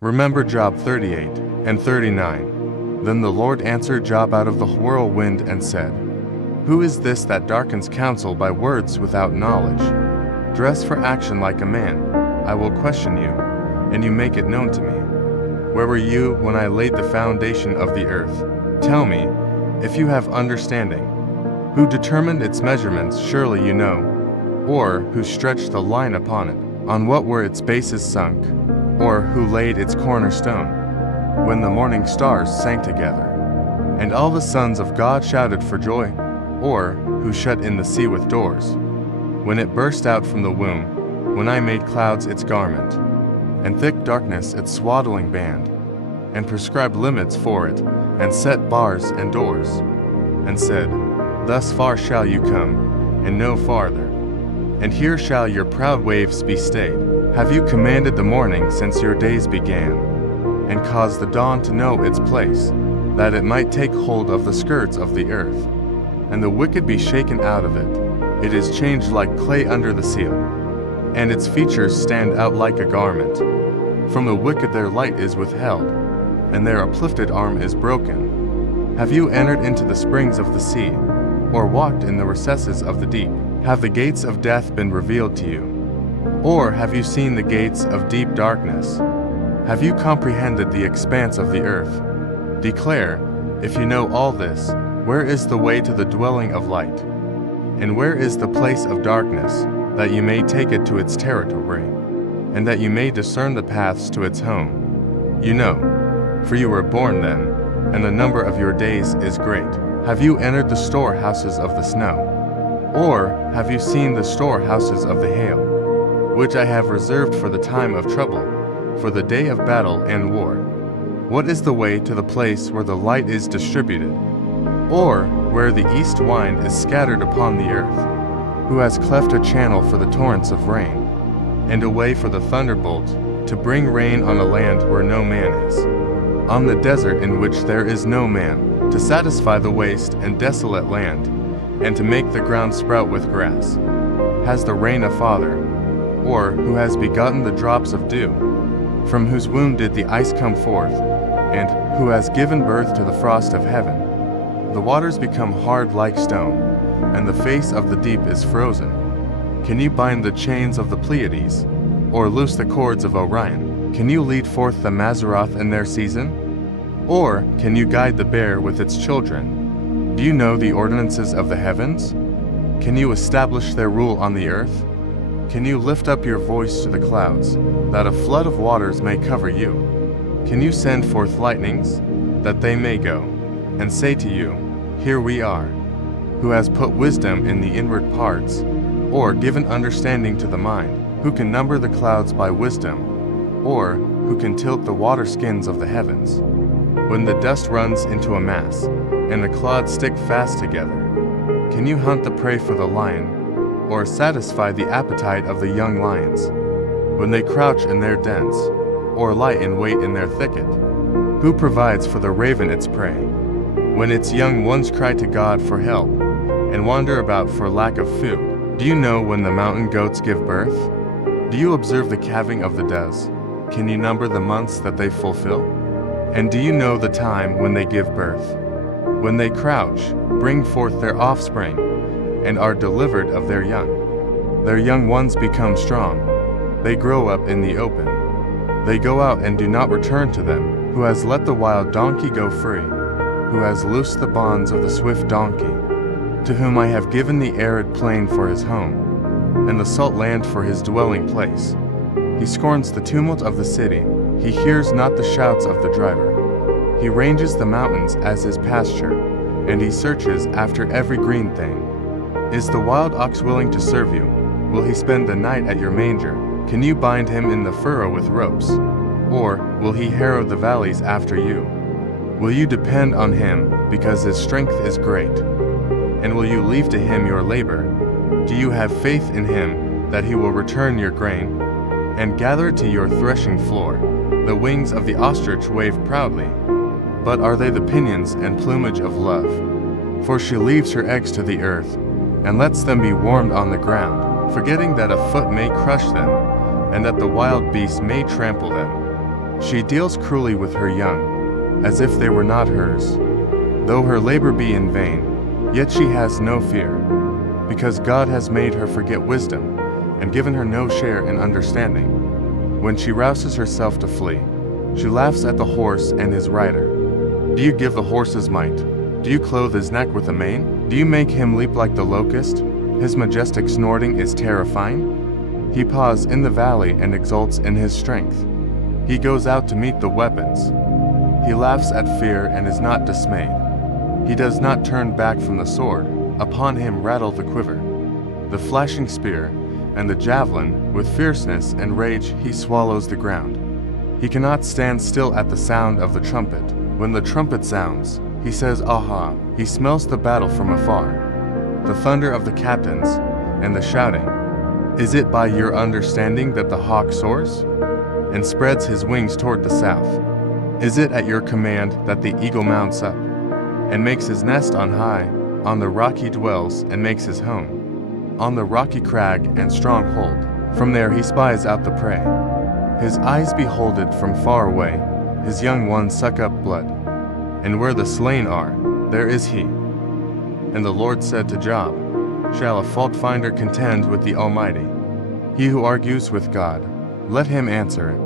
Remember Job 38 and 39. Then the Lord answered Job out of the whirlwind and said, Who is this that darkens counsel by words without knowledge? Dress for action like a man. I will question you, and you make it known to me. Where were you when I laid the foundation of the earth? Tell me, if you have understanding. Who determined its measurements, surely you know, or who stretched the line upon it? On what were its bases sunk, or who laid its cornerstone? When the morning stars sang together, and all the sons of God shouted for joy, or who shut in the sea with doors? When it burst out from the womb, when I made clouds its garment, and thick darkness its swaddling band, and prescribed limits for it, and set bars and doors, and said, Thus far shall you come, and no farther, and here shall your proud waves be stayed. Have you commanded the morning since your days began, and caused the dawn to know its place, that it might take hold of the skirts of the earth, and the wicked be shaken out of it? It is changed like clay under the seal, and its features stand out like a garment. From the wicked their light is withheld, and their uplifted arm is broken. Have you entered into the springs of the sea, or walked in the recesses of the deep? Have the gates of death been revealed to you? Or have you seen the gates of deep darkness? Have you comprehended the expanse of the earth? Declare, if you know all this, where is the way to the dwelling of light? And where is the place of darkness, that you may take it to its territory, and that you may discern the paths to its home? You know, for you were born then, and the number of your days is great. Have you entered the storehouses of the snow? Or have you seen the storehouses of the hail, which I have reserved for the time of trouble, for the day of battle and war? What is the way to the place where the light is distributed, or where the east wind is scattered upon the earth? Who has cleft a channel for the torrents of rain, and a way for the thunderbolt, to bring rain on a land where no man is, on the desert in which there is no man, to satisfy the waste and desolate land, and to make the ground sprout with grass? Has the rain a father, or who has begotten the drops of dew? From whose womb did the ice come forth, and who has given birth to the frost of heaven? The waters become hard like stone, and the face of the deep is frozen. Can you bind the chains of the Pleiades, or loose the cords of Orion? Can you lead forth the Mazzaroth in their season? Or can you guide the bear with its children? Do you know the ordinances of the heavens? Can you establish their rule on the earth? Can you lift up your voice to the clouds, that a flood of waters may cover you? Can you send forth lightnings, that they may go, and say to you, Here we are? Who has put wisdom in the inward parts, or given understanding to the mind? Who can number the clouds by wisdom, or who can tilt the water skins of the heavens? When the dust runs into a mass, and the clods stick fast together, can you hunt the prey for the lion, or satisfy the appetite of the young lions? When they crouch in their dens, or lie in wait in their thicket, who provides for the raven its prey? When its young ones cry to God for help, and wander about for lack of food, do you know when the mountain goats give birth? Do you observe the calving of the doves? Can you number the months that they fulfill? And do you know the time when they give birth? When they crouch, bring forth their offspring, and are delivered of their young ones become strong. They grow up in the open. They go out and do not return to them. Who has let the wild donkey go free? Who has loosed the bonds of the swift donkey? To whom I have given the arid plain for his home, and the salt land for his dwelling place. He scorns the tumult of the city. He hears not the shouts of the driver. He ranges the mountains as his pasture, and he searches after every green thing. Is the wild ox willing to serve you? Will he spend the night at your manger? Can you bind him in the furrow with ropes? Or will he harrow the valleys after you? Will you depend on him because his strength is great? And will you leave to him your labor? Do you have faith in him that he will return your grain, and gather it to your threshing floor? The wings of the ostrich wave proudly, but are they the pinions and plumage of love? For she leaves her eggs to the earth, and lets them be warmed on the ground, forgetting that a foot may crush them, and that the wild beast may trample them. She deals cruelly with her young, as if they were not hers. Though her labor be in vain, yet she has no fear, because God has made her forget wisdom, and given her no share in understanding. When she rouses herself to flee, she laughs at the horse and his rider. Do you give the horse his might? Do you clothe his neck with a mane? Do you make him leap like the locust? His majestic snorting is terrifying. He paws in the valley and exults in his strength. He goes out to meet the weapons. He laughs at fear and is not dismayed. He does not turn back from the sword. Upon him rattle the quiver, the flashing spear, and the javelin. With fierceness and rage he swallows the ground. He cannot stand still at the sound of the trumpet. When the trumpet sounds, he says, "Aha!" He smells the battle from afar, the thunder of the captains, and the shouting. Is it by your understanding that the hawk soars, and spreads his wings toward the south? Is it at your command that the eagle mounts up, and makes his nest on high? On the rock he dwells, and makes his home, on the rocky crag and stronghold. From there he spies out the prey. His eyes behold it from far away. His young ones suck up blood, and where the slain are, there is he. And the Lord said to Job, Shall a fault finder contend with the Almighty? He who argues with God, let him answer it.